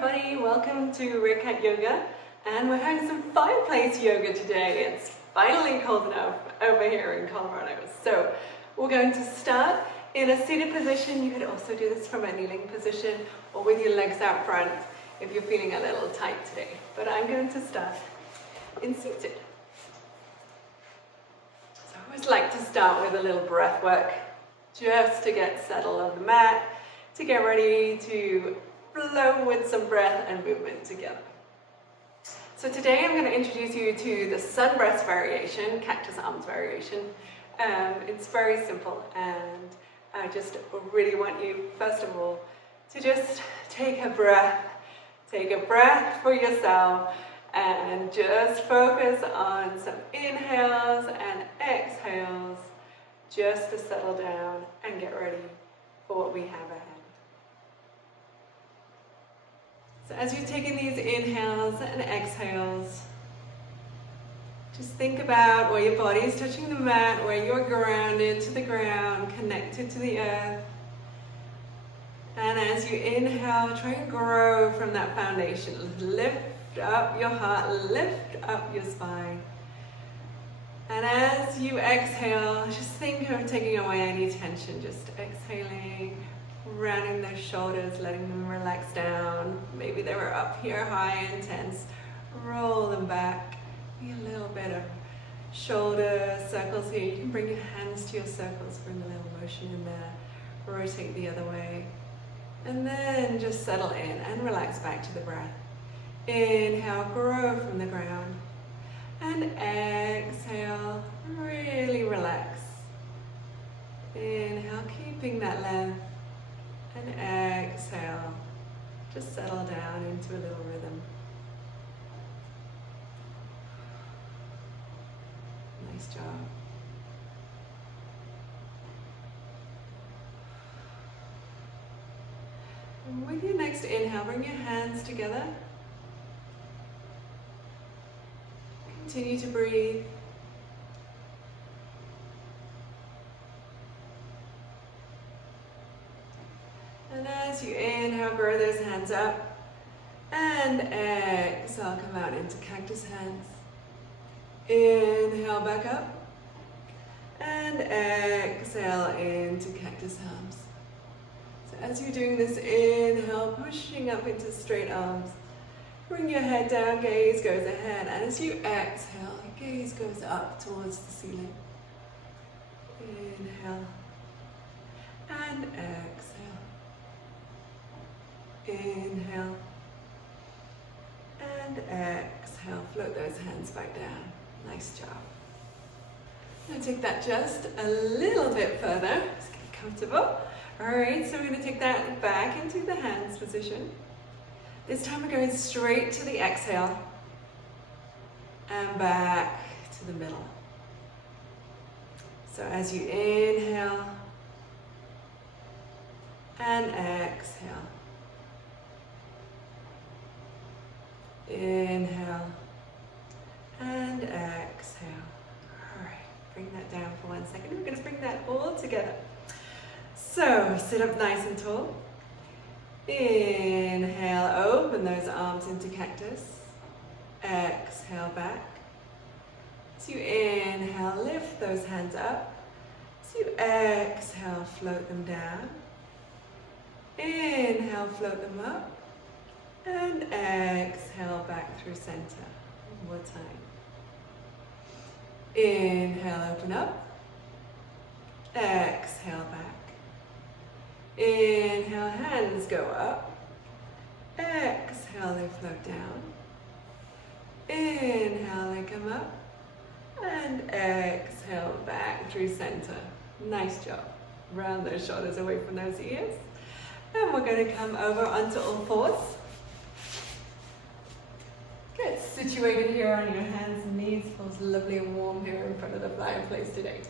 everybody, welcome to Red Cat Yoga, and we're having some fireplace yoga today. It's finally cold enough over here in Colorado. So we're going to start in a seated position. You could also do this from a kneeling position or with your legs out front if you're feeling a little tight today. But I'm going to start in seated. So I always like to start with a little breath work just to get settled on the mat, to get ready to flow with some breath and movement together. So today I'm going to introduce you to the sun breath variation, cactus arms variation. It's very simple, and I just really want you, first of all, to just take a breath for yourself, and just focus on some inhales and exhales just to settle down and get ready for what we have ahead. So as you're taking these inhales and exhales, just think about where your body is touching the mat, where you're grounded to the ground, connected to the earth. And as you inhale, try and grow from that foundation. Lift up your heart, lift up your spine. And as you exhale, just think of taking away any tension, just exhaling, rounding those shoulders, letting them relax down. Maybe they were up here high and tense. Roll them back. Be a little bit of shoulder circles here. You can bring your hands to your circles, bring a little motion in there. Rotate the other way. And then just settle in and relax back to the breath. Inhale, grow from the ground. And exhale, really relax. Inhale, keeping that length. And exhale, just settle down into a little rhythm. Nice job. And with your next inhale, bring your hands together. Continue to breathe. And as you inhale, grow those hands up. And exhale, come out into cactus hands. Inhale, back up. And exhale into cactus arms. So as you're doing this, inhale, pushing up into straight arms. Bring your head down, gaze goes ahead. And as you exhale, your gaze goes up towards the ceiling. Inhale. And exhale. Inhale and exhale. Float those hands back down. Nice job. I'm going to take that just a little bit further. Just get comfortable. Alright, so we're going to take that back into the hands position. This time we're going straight to the exhale and back to the middle. So as you inhale and exhale. Inhale and exhale. All right, bring that down for 1 second. We're going to bring that all together. So sit up nice and tall. Inhale, open those arms into cactus. Exhale back. As you inhale, lift those hands up. As you exhale, float them down. Inhale, float them up. And exhale back through center. One more time. Inhale, open up. Exhale back. Inhale, hands go up. Exhale, they float down. Inhale, they come up. And exhale back through center. Nice job. Round those shoulders away from those ears. And we're going to come over onto all fours. Get situated here on your hands and knees. Feels lovely and warm here in front of the fireplace today.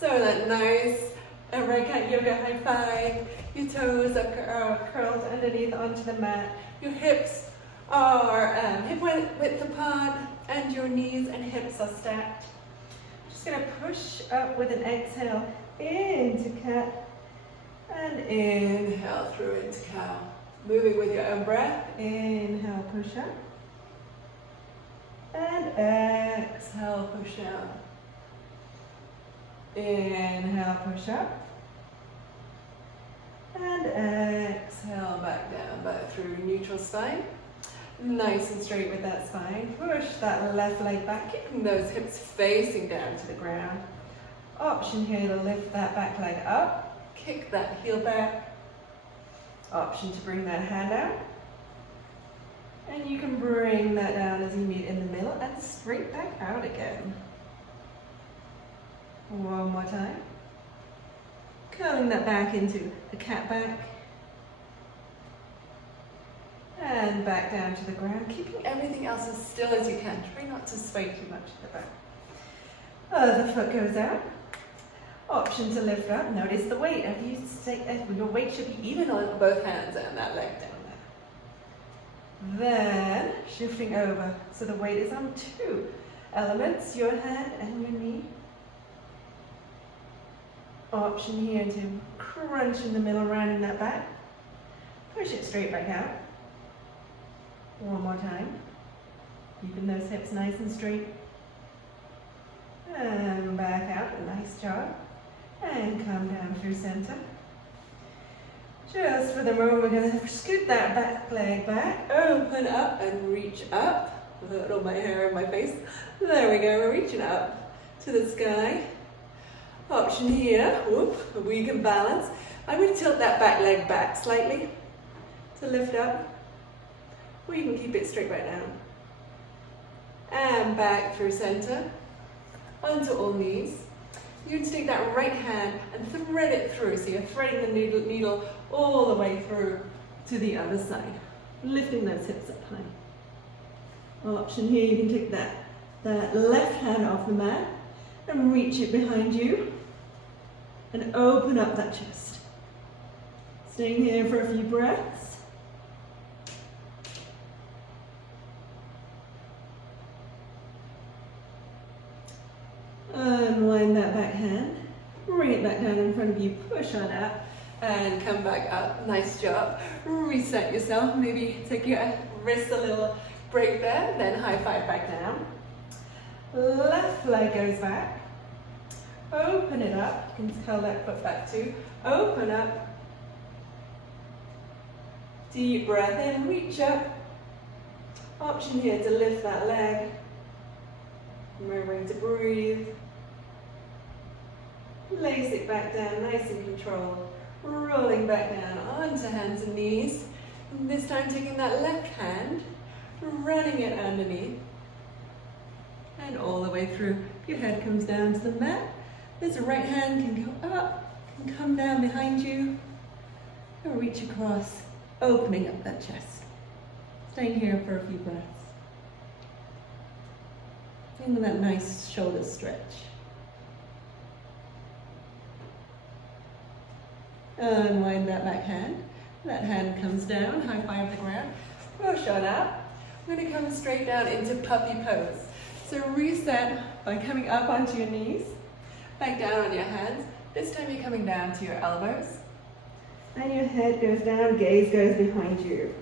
So that nice Red Cat Yoga high five. Your toes are curled underneath onto the mat. Your hips are hip width apart, and your knees and hips are stacked. Just going to push up with an exhale into cat and inhale through into cow. Moving with your own breath. Inhale, push up. And exhale, push down. Inhale, push up. And exhale, back down, back through neutral spine. Nice and straight with that spine. Push that left leg back, keeping those hips facing down to the ground. Option here to lift that back leg up, kick that heel back. Option to bring that hand out. And you can bring that down as you meet in the middle and straight back out again. One more time. Curling that back into a cat back. And back down to the ground, keeping everything else as still as you can. Try not to sway too much to the back. Other foot goes out. Option to lift up. Notice the weight. Your weight should be even on both hands and that leg down there. Then shifting over. So the weight is on two elements, your hand and your knee. Option here to crunch in the middle, rounding that back. Push it straight back out. One more time. Keeping those hips nice and straight. And back out. Nice job. And come down through center. Just for the moment, we're going to scoot that back leg back. Open up and reach up. Look at all my hair on my face. There we go. We're reaching up to the sky. Option here. Whoop, we can balance. I'm going to tilt that back leg back slightly to lift up. Or you can keep it straight right down. And back through center, onto all knees. You can take that right hand and thread it through. So you're threading the needle all the way through to the other side. Lifting those hips up high. Option here, you can take that left hand off the mat and reach it behind you and open up that chest. Staying here for a few breaths. Unwind that back hand, bring it back down in front of you, push on up, and come back up. Nice job. Reset yourself, maybe take your wrist a little break there, then high five back down. Left leg goes back. Open it up, you can curl that foot back too. Open up. Deep breath in, reach up. Option here to lift that leg. Remembering to breathe. Lace it back down, nice and controlled. Rolling back down onto hands and knees. And this time taking that left hand, running it underneath. And all the way through. Your head comes down to the mat. This right hand can go up, can come down behind you. And reach across, opening up that chest. Staying here for a few breaths. Feeling that nice shoulder stretch. Unwind that back hand. That hand comes down, high five the ground. Push on up. We're going to come straight down into puppy pose. So reset by coming up onto your knees, back down on your hands. This time you're coming down to your elbows. And your head goes down, gaze goes behind you.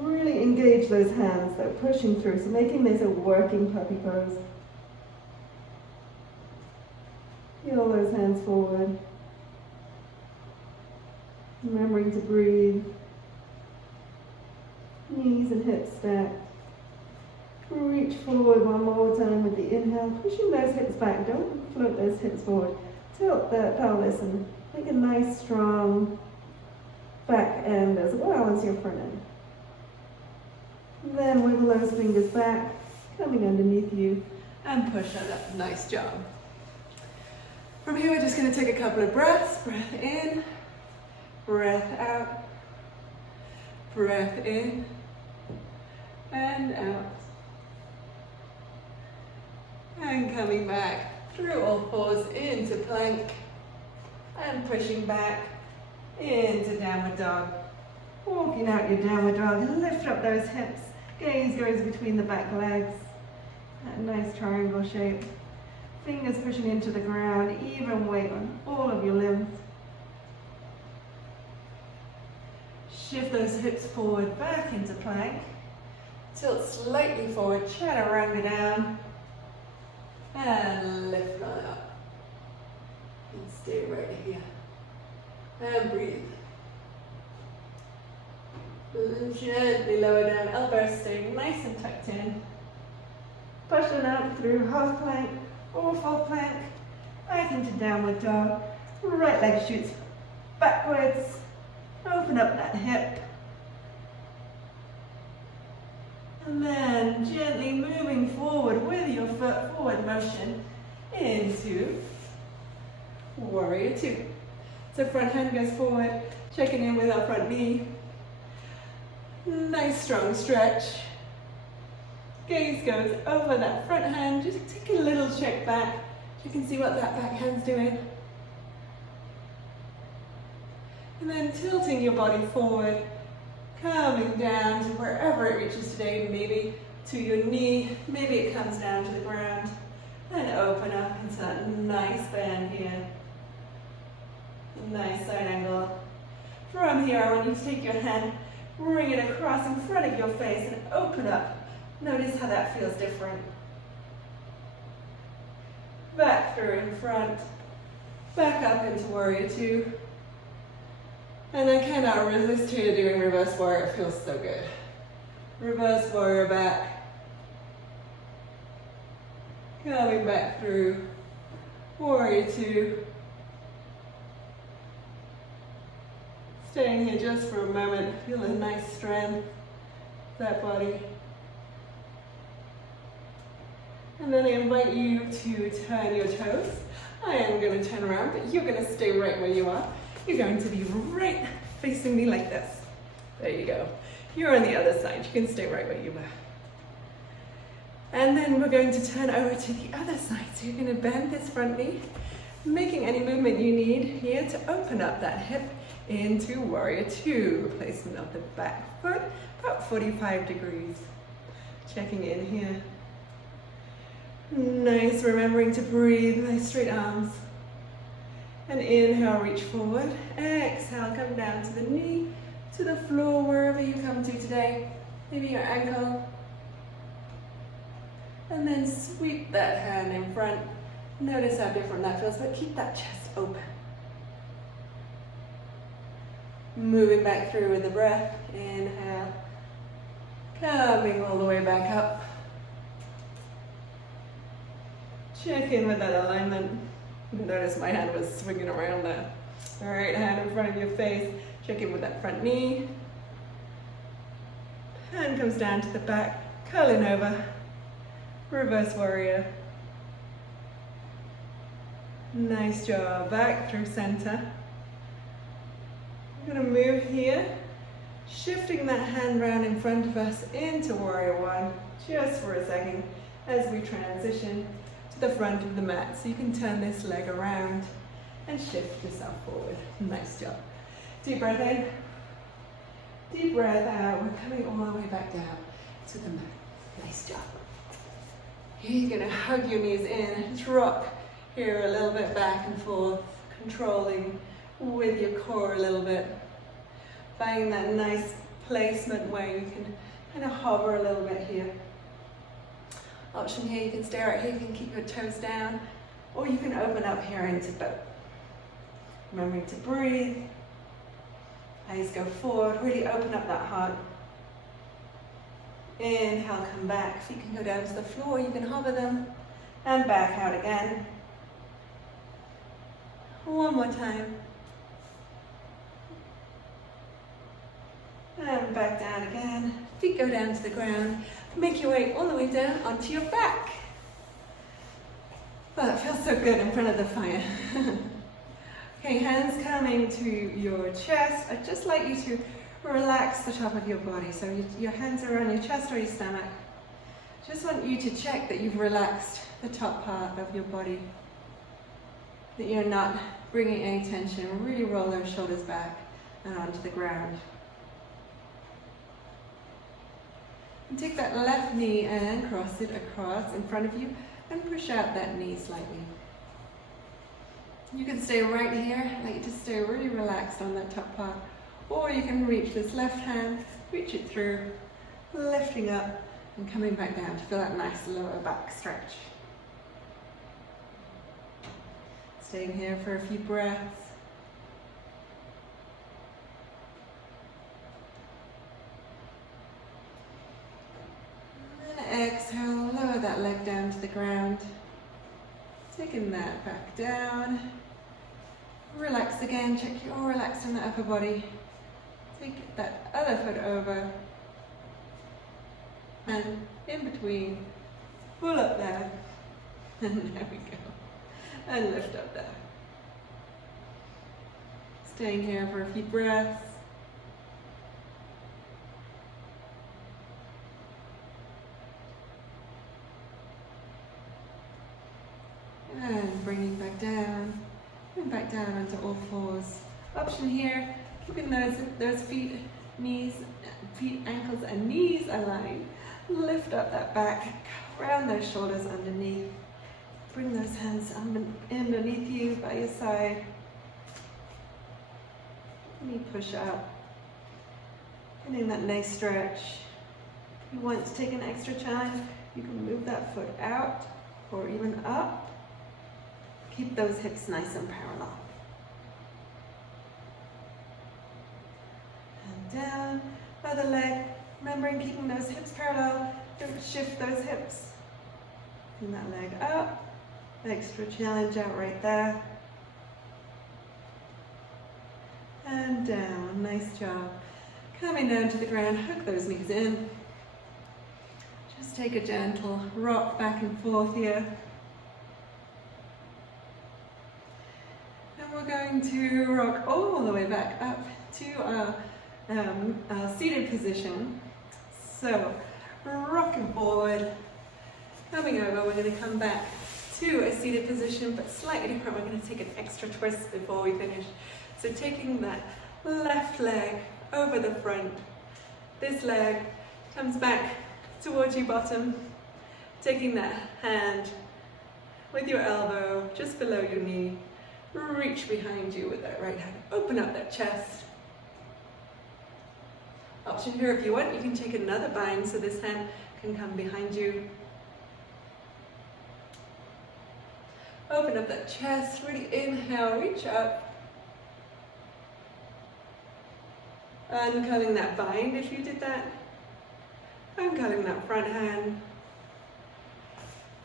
Really engage those hands that are pushing through, so making this a working puppy pose. Feel those hands forward. Remembering to breathe. Knees and hips stacked. Reach forward one more time with the inhale, pushing those hips back. Don't float those hips forward. Tilt that pelvis and make a nice strong back end as well as your front end. Then wiggle those fingers back, coming underneath you, and push that up. Nice job. From here, we're just going to take a couple of breaths. Breath in, breath out, breath in, and out. And coming back through all fours into plank, and pushing back into downward dog. Walking out your downward dog, and lift up those hips. Gaze goes between the back legs. That nice triangle shape. Fingers pushing into the ground, even weight on all of your limbs. Shift those hips forward, back into plank. Tilt slightly forward, chaturanga down. And lift on up. And stay right here. And breathe. Gently lower down, elbows stay nice and tucked in. Pushing up through half plank or full plank. Back into downward dog. Right leg shoots backwards. Open up that hip. And then gently moving forward with your foot forward motion into warrior two. So front hand goes forward, checking in with our front knee. Nice strong stretch. Gaze goes over that front hand. Just take a little check back. You can see what that back hand's doing. And then tilting your body forward, coming down to wherever it reaches today, maybe to your knee, maybe it comes down to the ground. And open up into that nice bend here. Nice side angle. From here, I want you to take your hand, bring it across in front of your face and open up. Notice how that feels different. Back through in front. Back up into warrior two. And I cannot resist here doing reverse warrior. It feels so good. Reverse warrior back. Coming back through. Warrior two. Staying here just for a moment. Feel a nice strength. That body. And then I invite you to turn your toes. I am going to turn around, but you're going to stay right where you are. You're going to be right facing me like this. There you go. You're on the other side. You can stay right where you are. And then we're going to turn over to the other side. So you're going to bend this front knee, making any movement you need here to open up that hip into warrior two. Replacement of the back foot, about 45 degrees. Checking in here. Nice, remembering to breathe, nice straight arms. And inhale, reach forward. Exhale, come down to the knee, to the floor, wherever you come to today. Maybe your ankle. And then sweep that hand in front. Notice how different that feels, but keep that chest open. Moving back through with the breath. Inhale. Coming all the way back up. Check in with that alignment. Notice my hand was swinging around there. All right, hand in front of your face. Check in with that front knee. Hand comes down to the back, curling over. Reverse warrior. Nice job. Back through center. I'm going to move here, shifting that hand round in front of us into warrior one, just for a second, as we transition to the front of the mat. So you can turn this leg around and shift yourself forward. Nice job. Deep breath in. Deep breath out. We're coming all the way back down to the mat. Nice job. Here you're going to hug your knees in. Just rock here a little bit back and forth, controlling with your core a little bit. Finding that nice placement where you can kind of hover a little bit here. Option here, you can stay right here, you can keep your toes down, or you can open up here into boat. Remembering to breathe. Eyes go forward, really open up that heart. Inhale, come back. Feet can go down to the floor, you can hover them, and back out again. One more time. And back down again. Feet go down to the ground. Make your way all the way down onto your back. Oh, it feels so good in front of the fire. Okay, hands coming to your chest. I'd just like you to relax the top of your body. So your hands are on your chest or your stomach. Just want you to check that you've relaxed the top part of your body. That you're not bringing any tension. Really roll those shoulders back and onto the ground. And take that left knee and cross it across in front of you and push out that knee slightly. You can stay right here, like just stay really relaxed on that top part, Or you can reach this left hand, reach it through, lifting up and coming back down to feel that nice lower back stretch. Staying here for a few breaths. And exhale, lower that leg down to the ground. Taking that back down. Relax again, check you're all relaxed in the upper body. Take that other foot over. And in between, pull up there. And there we go. And lift up there. Staying here for a few breaths. And bringing back down. And back down onto all fours. Option here, keeping those feet, ankles and knees aligned. Lift up that back, round those shoulders underneath. Bring those hands underneath you by your side. Knee push up. Getting that nice stretch. If you want to take an extra challenge, you can move that foot out or even up. Keep those hips nice and parallel. And down, other leg. Remembering keeping those hips parallel. Don't shift those hips. Bring that leg up. Extra challenge out right there. And down, nice job. Coming down to the ground, hook those knees in. Just take a gentle rock back and forth here. And we're going to rock all the way back up to our seated position. So, rocking forward, coming over, we're going to come back to a seated position, but slightly different. We're going to take an extra twist before we finish. So taking that left leg over the front, this leg comes back towards your bottom, taking that hand with your elbow just below your knee, reach behind you with that right hand, open up that chest. Option here, if you want, you can take another bind so this hand can come behind you. Open up that chest, really inhale, reach up. Uncurling that bind if you did that. Uncurling that front hand.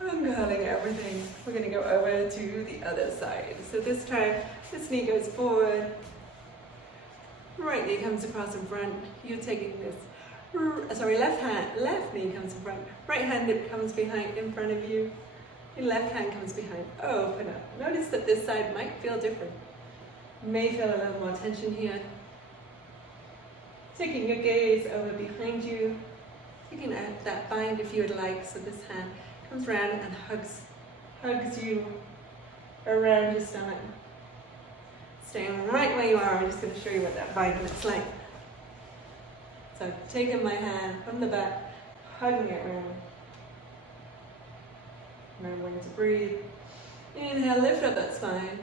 Uncurling everything. We're going to go over to the other side. So this time, this knee goes forward. Right knee comes across in front. You're taking this, left knee comes in front. Right hand comes behind, in front of you. Your left hand comes behind. Open up. Notice that this side might feel different. May feel a little more tension here. Taking your gaze over behind you. Taking that bind if you would like. So this hand comes around and hugs you around your stomach. Staying right where you are. I'm just going to show you what that bind looks like. So taking my hand from the back, hugging it around. Remembering to breathe. Inhale, lift up that spine.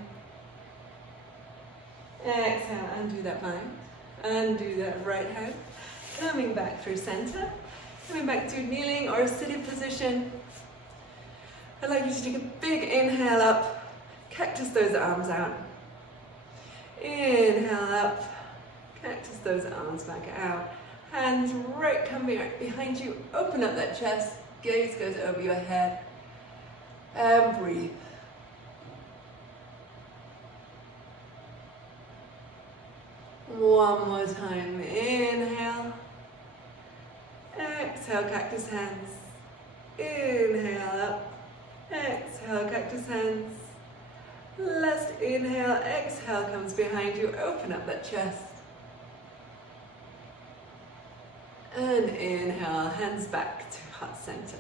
Exhale, undo that bind. Undo that right hand. Coming back through center. Coming back to kneeling or a seated position. I'd like you to take a big inhale up. Cactus those arms out. Inhale up. Cactus those arms back out. Hands right coming right behind you. Open up that chest. Gaze goes over your head. And breathe. One more time. Inhale. Exhale, cactus hands. Inhale up. Exhale, cactus hands. Last inhale, exhale comes behind you. Open up that chest. And inhale, hands back to heart center.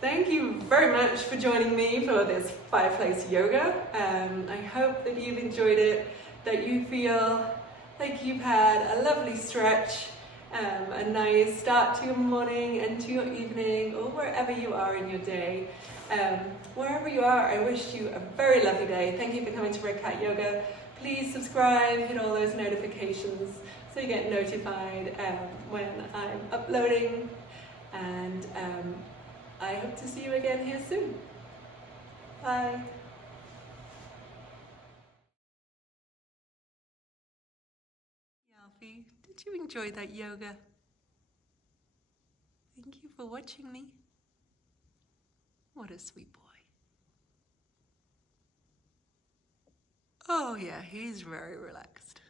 Thank you very much for joining me for this Fireplace Yoga. I hope that you've enjoyed it, that you feel like you've had a lovely stretch, a nice start to your morning and to your evening, or wherever you are in your day. Wherever you are, I wish you a very lovely day. Thank you for coming to Red Cat Yoga. Please subscribe, hit all those notifications so you get notified when I'm uploading, and I hope to see you again here soon. Bye. Alfie, did you enjoy that yoga? Thank you for watching me. What a sweet boy. Oh yeah, he's very relaxed.